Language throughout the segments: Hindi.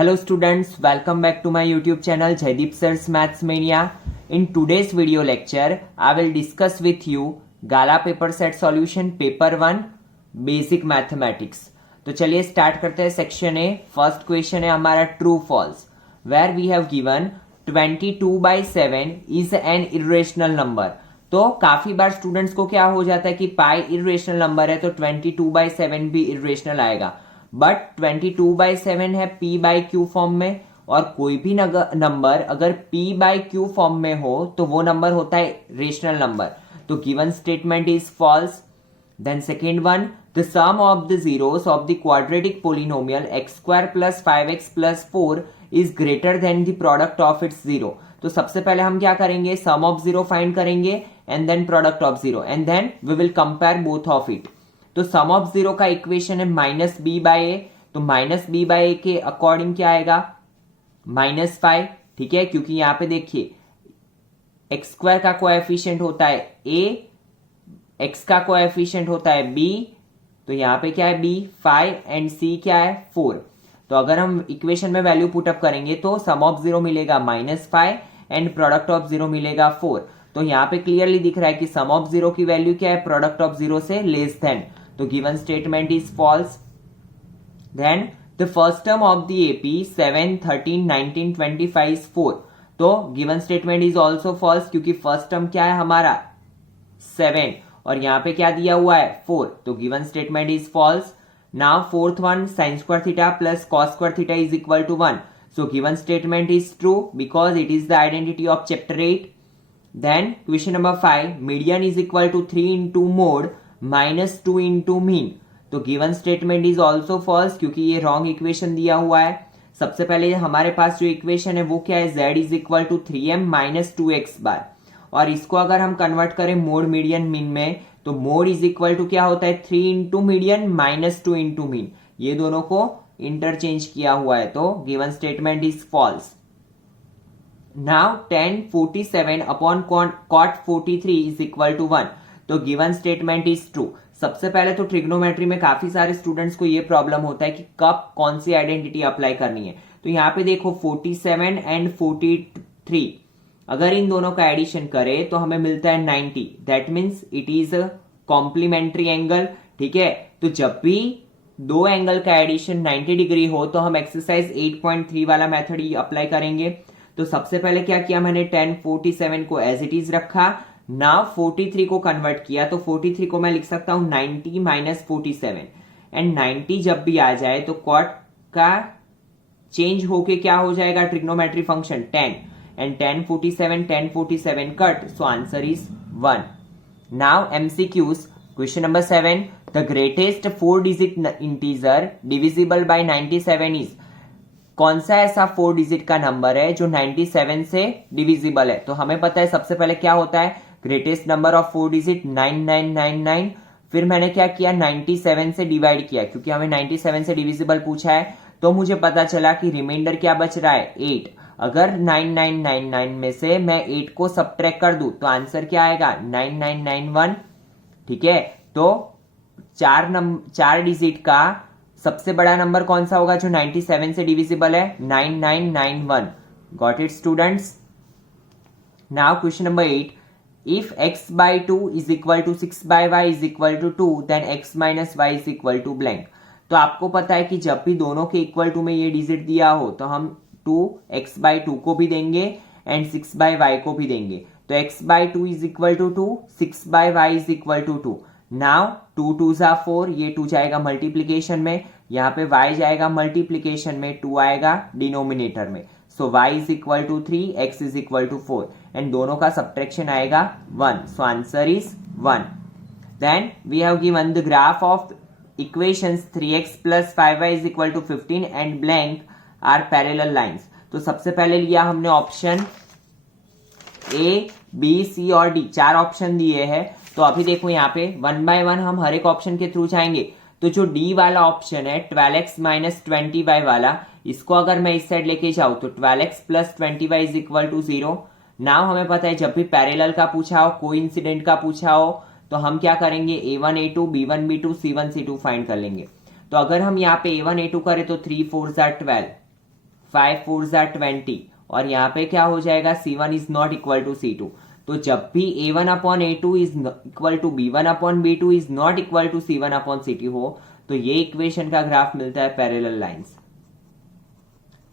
Hello students, welcome back to my YouTube channel Jaideep Sir's Maths Mania. In today's video lecture, I will discuss with you Gala paper set solution paper 1 basic mathematics. तो चलिए स्टार्ट करते हैं सेक्शन ए. फर्स्ट क्वेश्चन है हमारा true false, where we have given 22/7 is an irrational number. तो काफी बार स्टूडेंट्स को क्या हो जाता है कि पाई इरेशनल नंबर है तो 22/7 भी इरेशनल आएगा, बट 22/7 है p बाई क्यू फॉर्म में, और कोई भी नंबर अगर p बाई क्यू फॉर्म में हो तो वो नंबर होता है रेशनल नंबर. तो given statement is false. Then second one, the sum of the zeros of the quadratic polynomial x² + 5x + 4 is greater than the product of its zero. तो सबसे पहले हम क्या करेंगे, सम ऑफ जीरो फाइंड करेंगे and then product of zero, and then we will compare both of it. तो सम ऑफ जीरो का इक्वेशन है -b/a. तो -b/a के अकॉर्डिंग क्या आएगा, -5. ठीक है, क्योंकि यहां पे देखिए x² का कोएफिशिएंट होता है a, x का कोएफिशिएंट होता है b, तो यहां पे क्या है b 5 एंड c क्या है 4. तो अगर हम इक्वेशन में वैल्यू पुटअप करेंगे तो सम ऑफ जीरो मिलेगा -5 एंड प्रोडक्ट ऑफ जीरो मिलेगा 4. तो यहां पे क्लियरली दिख रहा है कि सम ऑफ जीरो की वैल्यू क्या है, प्रोडक्ट ऑफ जीरो से लेस देन. तो given statement is false. Then the first term of the AP 7, 13, 19, 25 is 4. तो given statement is also false, क्योंकि फर्स्ट टर्म क्या है हमारा 7 और यहां पे क्या दिया हुआ है 4. तो given statement is false. Now fourth one, sin² theta plus cos² theta is equal to 1. So given statement is true because it is the identity of chapter 8. Then question number 5, median is equal to 3 into mode minus 2 into mean. तो given statement is also false, क्योंकि ये wrong equation दिया हुआ है. सबसे पहले हमारे पास जो इक्वेशन है वो क्या है, z is equal to 3m minus 2x बार, और इसको अगर हम कन्वर्ट करें मोड मीडियन मीन में तो मोड इज इक्वल टू क्या होता है 3 into median minus 2 into mean. ये दोनों को इंटरचेंज किया हुआ है, तो given statement is false. Now tan 47 upon cot 43 is equal to 1. तो गिवन स्टेटमेंट इज ट्रू. सबसे पहले तो ट्रिग्नोमेट्री में काफी सारे स्टूडेंट्स को ये प्रॉब्लम होता है कि कब कौन सी आइडेंटिटी अप्लाई करनी है. तो यहाँ पे देखो 47 एंड 43, अगर इन दोनों का एडिशन करें तो हमें मिलता है 90. That means it is a complementary angle. ठीक है, तो जब भी दो एंगल का एडिशन 90 डिग्री हो तो हम एक्सरसाइज 8.3 वाला मेथड ही अप्लाई करेंगे. तो सबसे पहले क्या किया मैंने, tan 47 को एज इट इज रखा. नाउ 43 को कन्वर्ट किया, तो 43 को मैं लिख सकता हूं 90 माइनस 47, एंड 90 जब भी आ जाए तो कॉट का चेंज होके क्या हो जाएगा, trigonometry function tan, and tan 47 cut, so answer is 1. Now MCQs. Question number 7, the greatest 4 digit integer divisible by 97 is. कौन सा ऐसा 4 डिजिट का नंबर है जो 97 से डिविजिबल है. तो हमें पता है सबसे पहले क्या होता है, ग्रेटेस्ट नंबर ऑफ 4 डिजिट 9999. फिर मैंने क्या किया, 97 से डिवाइड किया, क्योंकि हमें 97 से डिविजिबल पूछा है. तो मुझे पता चला कि रिमाइंडर क्या बच रहा है 8. अगर 9999 में से मैं 8 को सबट्रैक्ट कर दूं तो आंसर क्या आएगा 9991. ठीक है, तो चार डिजिट का सबसे बड़ा नंबर कौन सा होगा जो 97 से डिविजिबल है, 9991. Got it students. Now question number 8, if x/2 is equal to 6/y is equal to 2 then x minus y is equal to blank. तो आपको पता है कि जब भी दोनों के इक्वल टू में ये डिजिट दिया हो तो हम 2x/2 को भी देंगे एंड 6/y को भी देंगे. तो x/2 is equal to 2, 6/y is equal to 2. Now 2 2 जा 4, ये 2 जाएगा मल्टीप्लीकेशन में, यहाँ पे y जाएगा मल्टीप्लीकेशन में, 2 आएगा डिनोमिनेटर में. So y is equal to 3, x is equal to 4, and दोनों का सब्ट्रैक्शन आएगा 1. So answer is 1. Then we have given the graph of equations 3x + 5y is equal to 15 and blank are parallel lines. तो सबसे पहले लिया हमने ऑप्शन A, B, C और D, 4 ऑप्शन दिए हैं. तो अभी देखो यहाँ पे 1 by 1 हम हर एक ऑप्शन के थ्रू जाएंगे. तो जो डी वाला ऑप्शन है 12x माइनस 20y वाला, इसको अगर मैं इस साइड लेके जाऊं तो 12x plus 20y is equal to 0. Now हमें पता है जब भी पैरेलल का पूछा हो, कोइंसिडेंट का पूछा हो, तो हम क्या करेंगे, a1 a2 b1 b2 c1 c2 find कर लेंगे. तो अगर हम यहाँ पे a1 a2 करें तो 3 4 12, 5 4 ज़ा 20 और यहाँ पे क्या हो जाएगा C1 is not equal to C2। तो जब भी A1 upon A2 is equal to B1 upon B2 is not equal to C1 upon C2 हो तो ये इक्वेशन का ग्राफ मिलता है पैरेलल लाइंस।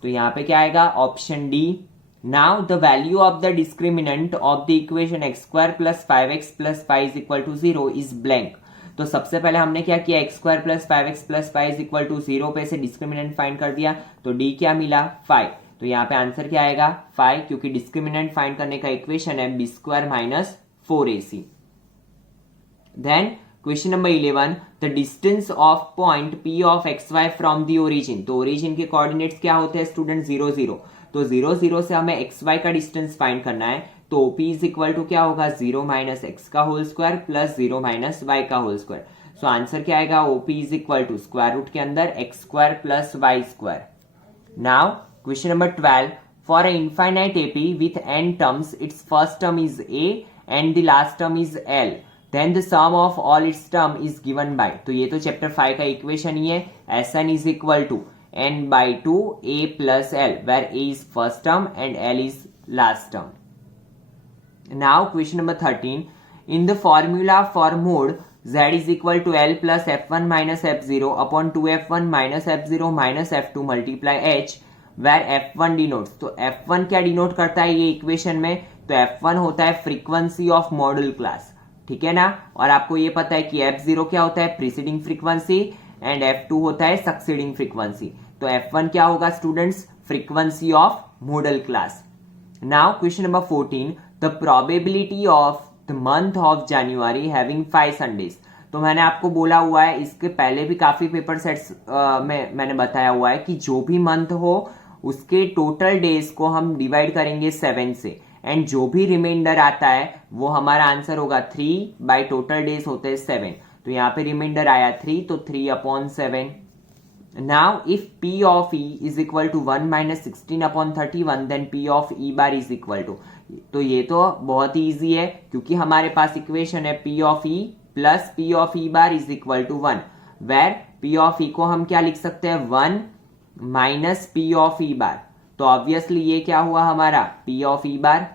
तो यहाँ पे क्या आएगा option D. Now the value of the discriminant of the equation x square plus 5x plus 5 is equal to 0 is blank. तो सबसे पहले हमने क्या किया x square plus 5x plus 5 is equal to 0 पे से डिस्क्रिमिनेंट फाइंड कर दिया। तो d क्या मिला 5। तो यहाँ पे आंसर क्या आएगा 5 क्योंकि डिस्क्रिमिनेंट फाइंड करने का इक्वेशन है b square minus 4ac। Then question number 11 the distance of point p of xy from the origin. तो ओरिजिन के कोऑर्डिनेट्स क्या होते हैं स्टूडेंट 0 0। तो 0 0 से हमें xy का डिस्टेंस फाइंड करना है। तो OP इज इक्वल टू क्या होगा 0 माइनस एक्स का whole square plus 0 minus y का होल स्क्वायर। सो आंसर क्या आएगा OP is equal to square root के अंदर x square plus y square. Now question number 12 for a infinite AP with n terms its first term is a and the last term is l then the sum of all its term is given by। तो ये तो चैप्टर 5 का इक्वेशन ही है। Sn is equal to n by 2 a plus l where a is first term and l is last term। Now question number 13 in the formula for mode z is equal to l plus f1 minus f0 upon 2f1 minus f0 minus f2 multiply h where f1 denotes। तो f1 क्या डिनोट करता है ये इक्वेशन में। तो f1 होता है फ्रीक्वेंसी ऑफ मॉडल क्लास, ठीक है ना। और आपको ये पता है कि f0 क्या होता है प्रीसीडिंग फ्रीक्वेंसी एंड f2 होता है सक्सीडिंग फ्रीक्वेंसी। तो f1 क्या होगा students frequency of model class. Now question number 14 the probability of the month of January having 5 Sundays. तो मैंने आपको बोला हुआ है इसके पहले भी काफी पेपर सेट्स में मैंने बताया हुआ है कि जो भी मंथ हो उसके टोटल डेज को हम डिवाइड करेंगे 7 से एंड जो भी रिमाइंडर आता है वो हमारा आंसर होगा 3 बाय टोटल डेज होते हैं 7। तो यहाँ पे रिमाइंडर आया 3 तो 3 upon 7। Now if p of e is equal to 1 minus 16 upon 31 then p of e bar is equal to. तो ये तो बहुत ही ईजी है क्योंकि हमारे पास इक्वेशन है p of e plus p of e bar is equal to 1 where p of e को हम क्या लिख सकते हैं 1 minus p of e bar. तो ऑब्वियसली ये क्या हुआ हमारा p of e bar.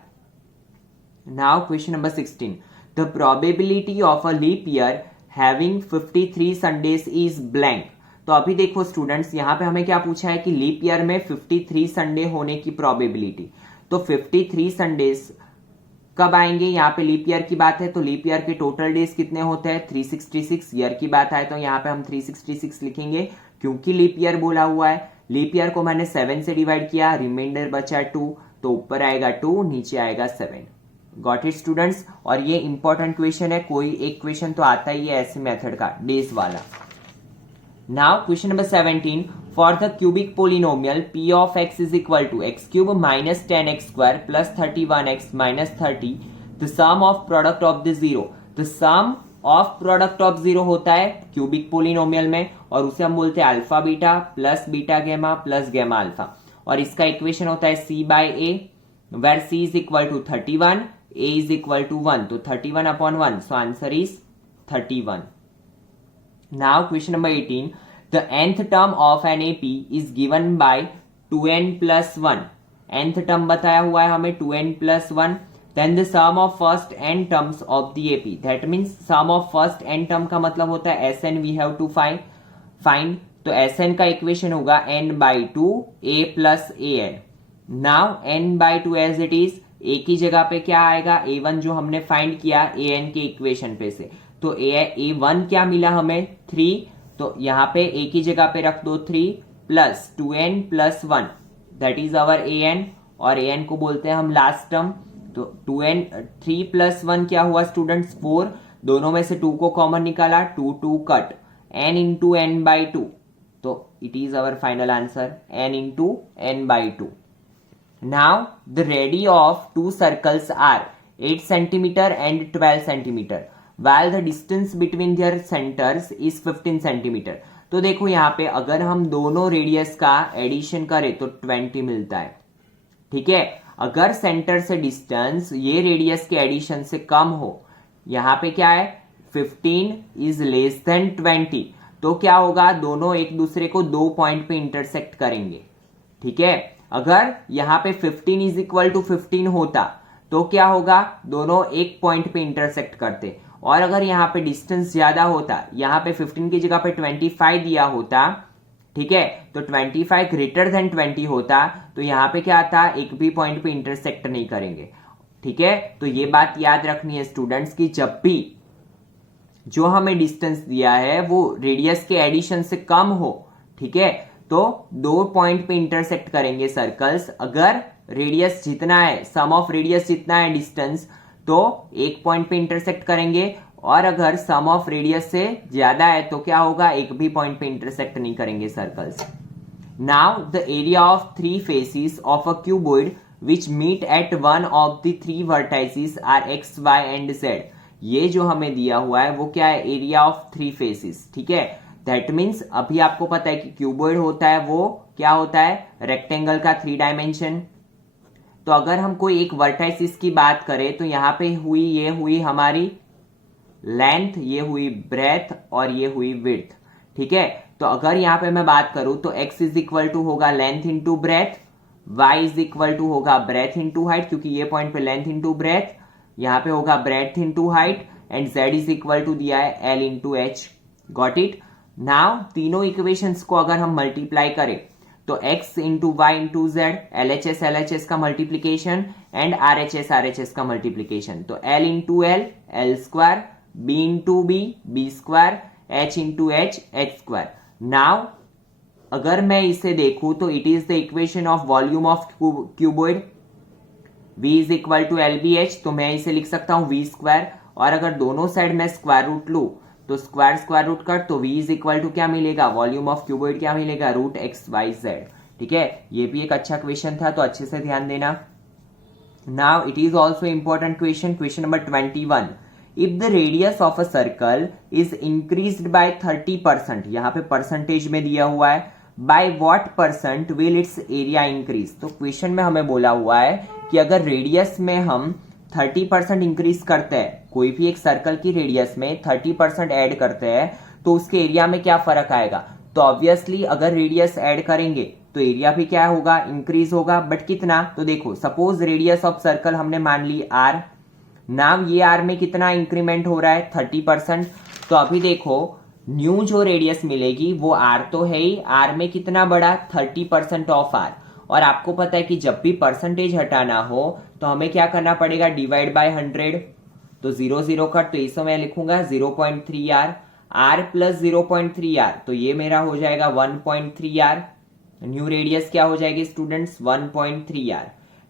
Now question number 16 the probability of a leap year having 53 Sundays is blank. तो अभी देखो स्टूडेंट्स यहाँ पे हमें क्या पूछा है कि लीप ईयर में 53 संडे होने की प्रोबेबिलिटी। तो 53 संडेज कब आएंगे, यहाँ पे लीप ईयर की बात है तो लीप ईयर के टोटल डेज कितने होते हैं 366। ईयर की बात आए तो यहाँ पे हम 366 लिखेंगे क्योंकि लीप ईयर बोला हुआ है। लीप ईयर को मैंने 7 से डिवाइड किया, रिमाइंडर बचा 2 तो ऊपर आएगा 2 नीचे आएगा 7। Got it students. और ये इंपॉर्टेंट क्वेश्चन है, कोई एक क्वेश्चन तो आता ही है ऐसे मेथड का डेज वाला। Now question number 17 for the cubic polynomial p of x is equal to x cube minus 10x square plus 31x minus 30 the sum of product of the zero. The sum of product of zero होता है क्यूबिक पोलिनोमियल में और उसे हम बोलते हैं alpha beta plus beta gamma plus gamma alpha. और इसका इक्वेशन होता है c by a where c is equal to 31 a is equal to 1 तो 31 upon 1 so answer is 31। Now question number 18 the nth term of an AP is given by 2n plus 1। nth term बताया हुआ है हमें 2n plus 1 then the sum of first n terms of the AP that means sum of first n term का मतलब होता है Sn we have to find तो Sn का इक्वेशन होगा n by 2 a plus an। Now n by 2 as it is a की जगह पे क्या आएगा a1 जो हमने फाइंड किया an के इक्वेशन पे से। तो a1 क्या मिला हमें 3 तो यहाँ पे a की जगह पे रख दो 3 plus 2n plus 1 that is our an और an को बोलते हैं हम लास्ट टर्म। तो 3 प्लस 1 क्या हुआ स्टूडेंट्स 4 दोनों में से 2 को कॉमन निकाला 2 2 cut n into n by 2 तो it is our final answer n into n by 2। Now the radii of two circles are 8 cm and 12 cm while the distance between their centers is 15 cm। तो देखो यहाँ पे अगर हम दोनों रेडियस का एडिशन करें तो 20 मिलता है, ठीक है। अगर सेंटर से डिस्टेंस ये रेडियस के एडिशन से कम हो, यहाँ पे क्या है 15 इज लेस देन 20 तो क्या होगा दोनों एक दूसरे को 2 पॉइंट पे इंटरसेक्ट करेंगे, ठीक है। अगर यहाँ पे 15 इज इक्वल टू 15 होता तो क्या होगा, दोनों एक पॉइंट पे इंटरसेक्ट करते। और अगर यहाँ पे डिस्टेंस ज्यादा होता, यहाँ पे 15 की जगह पे 25 दिया होता, ठीक है, तो 25 ग्रेटर देन 20 होता तो यहाँ पे क्या आता, एक भी पॉइंट पे इंटरसेक्ट नहीं करेंगे। ठीक है, तो ये बात याद रखनी है स्टूडेंट्स की जब भी जो हमें डिस्टेंस दिया है वो रेडियस के एडिशन से कम हो, ठीक है, तो दो पॉइंट पे इंटरसेक्ट करेंगे सर्कल्स। अगर रेडियस जितना है, सम ऑफ रेडियस जितना है डिस्टेंस, तो एक पॉइंट पे इंटरसेक्ट करेंगे। और अगर सम ऑफ रेडियस से ज्यादा है तो क्या होगा, एक भी पॉइंट पे इंटरसेक्ट नहीं करेंगे circles. Now the area of three faces of a cuboid which meet at one of the three vertices are x, y and z। ये जो हमें दिया हुआ है वो क्या है, एरिया ऑफ थ्री फेसेस। ठीक है, दैट मीन्स अभी आपको पता है कि क्यूबॉइड होता है वो क्या होता है, रेक्टेंगल का 3 डायमेंशन। तो अगर हम कोई एक वर्टाइसिस की बात करें तो यहाँ पे ये हुई हमारी लेंथ, ये हुई ब्रेथ और ये हुई विड्थ। ठीक है, तो अगर यहाँ पे मैं बात करूं तो x इज इक्वल टू होगा length into breadth, y is equal to होगा ब्रेथ इंटू हाइट, क्योंकि ये पॉइंट पे लेंथ इंटू ब्रेथ, यहाँ पे होगा breadth into height, and z is equal to दिया है l into h. Got it. Now तीनों इक्वेशंस को अगर हम मल्टीप्लाई करें तो x into y into z, LHS का मल्टीप्लीकेशन एंड RHS का मल्टीप्लीकेशन, तो l into l square, b into b square, h into h square. Now अगर मैं इसे देखूं तो it is the equation of volume of cuboid, v is equal to LBH, तो मैं इसे लिख सकता हूं v स्क्वायर। और अगर दोनों साइड में स्क्वायर रूट लू तो स्क्वायर रूट कट, तो v इज इक्वल टू क्या मिलेगा, वॉल्यूम ऑफ क्यूबॉइड क्या मिलेगा, रूट XYZ। ठीक है, ये भी एक अच्छा क्वेश्चन था, तो अच्छे से ध्यान देना। Now it is also important question, question number 21। If the radius of a circle is increased by 30%, यहाँ पे परसेंटेज में दिया हुआ है, by what percent will it's area increase. तो क्वेश्चन में हमें बोला हुआ है कि अगर रेडियस में हम 30% इंक्रीज करते हैं, कोई भी एक सर्कल की रेडियस में 30% ऐड करते हैं तो उसके एरिया में क्या फर्क आएगा। तो ऑब्वियसली अगर रेडियस ऐड करेंगे तो एरिया भी क्या होगा, इंक्रीज होगा, बट कितना। तो देखो सपोज रेडियस ऑफ सर्कल हमने मान ली r, नाम ये r में कितना इंक्रीमेंट हो रहा है, 30%। तो अभी देखो न्यू जो रेडियस मिलेगी वो r तो है ही, r में कितना बढ़ा, 30% ऑफ r। और आपको पता है कि जब भी परसेंटेज हटाना हो तो हमें क्या करना पड़ेगा, डिवाइड बाय 100। तो 0 कट, तो इसे मैं लिखूंगा 0.3r, r प्लस 0.3r, तो ये मेरा हो जाएगा 1.3r। न्यू रेडियस क्या हो जाएगी students, 1.3r।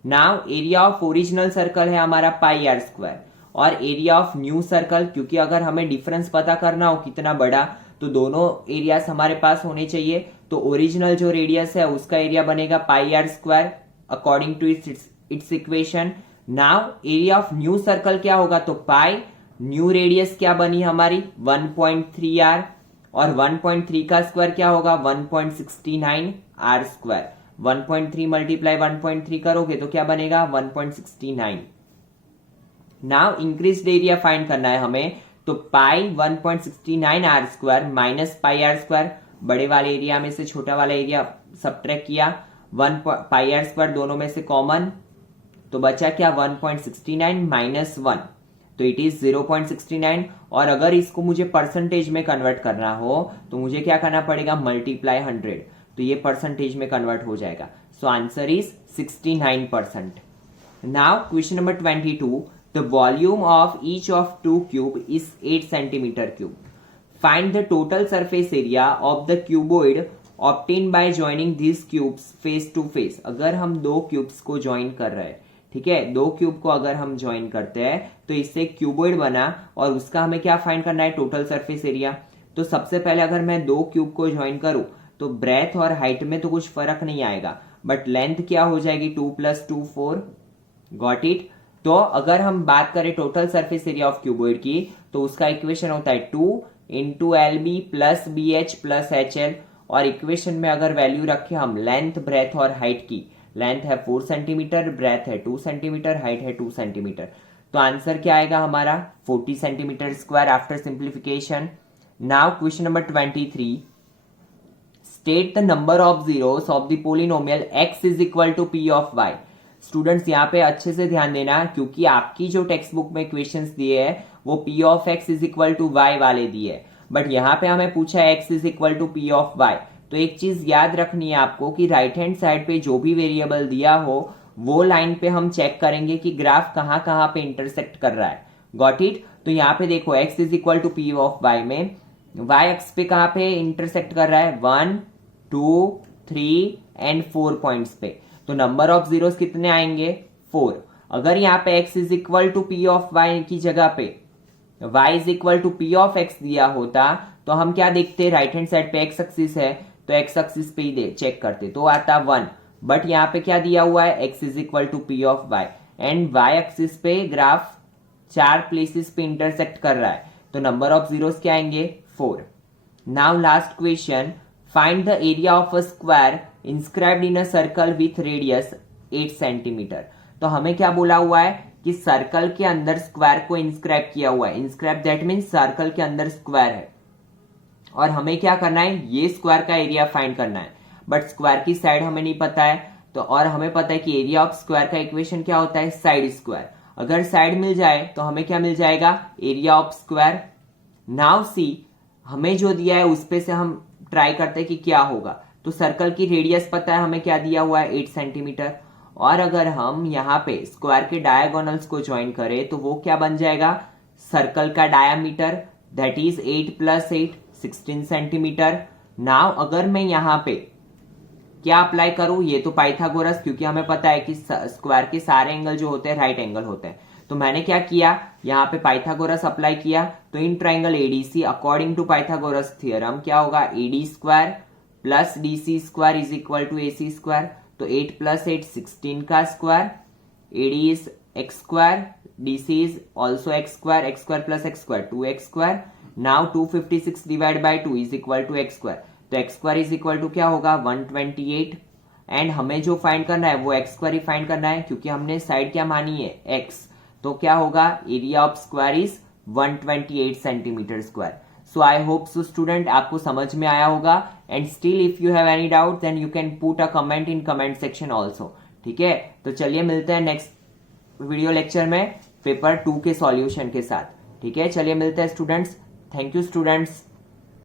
Now area of original circle है हमारा पाई आर स्क्वायर, और एरिया ऑफ न्यू सर्कल, क्योंकि अगर हमें डिफरेंस पता करना हो कितना बड़ा तो दोनों एरियाज हमारे पास होने चाहिए। तो ओरिजिनल जो रेडियस है उसका एरिया बनेगा pi r square according to its equation. Now area of new circle क्या होगा, तो पाई, न्यू रेडियस क्या बनी हमारी 1.3r, और 1.3 का स्क्वायर क्या होगा 1.69r स्क्वायर। 1.3 मल्टीप्लाई 1.3 करोगे तो क्या बनेगा 1.69। नाउ इंक्रीज्ड एरिया फाइंड करना है हमें, तो pi 1.69r square minus pi r square, बड़े वाले एरिया में से छोटा वाला एरिया सबट्रैक्ट किया, 1 पाई आर स्क्वायर दोनों में से कॉमन, तो बचा क्या 1.69 माइनस 1, तो इट इज 0.69। और अगर इसको मुझे परसेंटेज में कन्वर्ट करना हो तो मुझे क्या करना पड़ेगा, मल्टीप्लाई 100, तो ये परसेंटेज में कन्वर्ट हो जाएगा। So answer is 69%। Now question number 22, the volume of each of two cube is 8 centimetre cube. Find the total surface area of the cuboid obtain by joining this cubes face to face. अगर हम दो क्यूब्स को ज्वाइन कर रहे हैं, ठीक है, दो क्यूब को अगर हम ज्वाइन करते हैं तो इससे क्यूबॉइड बना, और उसका हमें क्या फाइंड करना है, टोटल सरफेस एरिया। तो सबसे पहले अगर मैं दो क्यूब को ज्वाइन करूं तो ब्रेथ और हाइट में तो कुछ फर्क नहीं आएगा, बट लेंथ क्या हो जाएगी 2 + 2 4। Got it. तो अगर हम बात करें total surface area of cuboid की तो उसका इक्वेशन होता है 2 × LB + BH + HL, और इक्वेशन में अगर वैल्यू रखें हम लेंथ, ब्रेथ और हाइट की, लेंथ है 4 सेंटीमीटर, ब्रेथ है 2 सेंटीमीटर, हाइट है 2 सेंटीमीटर, तो आंसर क्या आएगा हमारा 40 centimetre square after simplification. Now question number 23, state the number of zeros of the polynomial x is equal to p of y। Students यहाँ पे अच्छे से ध्यान देना, क्योंकि आपकी जो टेक्स्ट बुक में क्वेश्चंस दिए हैं वो p of x is equal to y वाले दिए, बट यहाँ पे हमें पूछा है x is equal to p of y। तो एक चीज याद रखनी है आपको कि राइट हैंड साइड पे जो भी वेरिएबल दिया हो वो लाइन पे हम चेक करेंगे कि ग्राफ कहाँ पे इंटरसेक्ट कर रहा है। Got it? तो यहाँ पे देखो x is equal to p of y में y एक्स पे कहाँ पे इंटरसेक्ट कर रहा है, 1 2 3 एंड 4 पॉइंट्स पे। तो नंबर ऑफ जीरोस कितने आएंगे, 4। अगर यहाँ पे x is equal to p of y की जगह पे y is equal to p of x दिया होता तो हम क्या देखते, राइट हैंड साइड पे x एक्सिस है तो x एक्सिस पे ही चेक करते तो आता 1। बट यहाँ पे क्या दिया हुआ है, x is equal to p of y and y axis पे ग्राफ 4 प्लेसेस पे इंटरसेक्ट कर रहा है, तो नंबर ऑफ जीरोस क्या आएंगे, 4। Now last question, find the area of a square inscribed in a circle with radius 8 centimetre. तो हमें क्या बोला हुआ है कि सर्कल के अंदर स्क्वायर को इंस्क्राइब किया हुआ है। इंस्क्राइब दैट मीन्स सर्कल के अंदर स्क्वायर है और हमें क्या करना है, ये स्क्वायर का एरिया फाइंड करना है, बट स्क्वायर की साइड हमें नहीं पता है। तो और हमें पता है कि एरिया ऑफ स्क्वायर का इक्वेशन क्या होता है, साइड स्क्वायर। अगर साइड मिल जाए तो हमें क्या मिल जाएगा, area of square. Now see, हमें जो दिया है उस पे से हम ट्राई करते हैं कि क्या होगा। तो सर्कल की रेडियस पता है हमें क्या दिया हुआ है, 8 सेंटीमीटर। और अगर हम यहाँ पे स्क्वायर के डायगोनल्स को ज्वाइन करें तो वो क्या बन जाएगा, सर्कल का diameter, that is 8 + 8 16 centimetre. Now अगर मैं यहाँ पे क्या अप्लाई करूं, ये तो पाइथागोरस, क्योंकि हमें पता है कि स्क्वायर के सारे एंगल जो होते हैं राइट एंगल होते हैं। तो मैंने क्या किया, यहाँ पे पाइथागोरस अप्लाई किया। तो in triangle ADC according to Pythagoras theorem क्या होगा, AD square plus DC square is equal to AC square. तो 8 + 8 16 का square, AD is x square, DC is also x square plus x square 2x square. Now 256 divide by 2 is equal to x square. तो x square is equal to क्या होगा, 128। एंड हमें जो फाइंड करना है वो x स्क्वायर ही फाइंड करना है, क्योंकि हमने साइड क्या मानी है, x। तो क्या होगा, area of square is 128 centimetre square. So I hope so student आपको समझ में आया होगा। And still if you have any doubt then you can put a comment in comment section also. ठीक है, तो चलिए मिलते हैं नेक्स्ट वीडियो लेक्चर में पेपर 2 के सॉल्यूशन के साथ। ठीक है, चलिए मिलते हैं स्टूडेंट्स। Thank you students.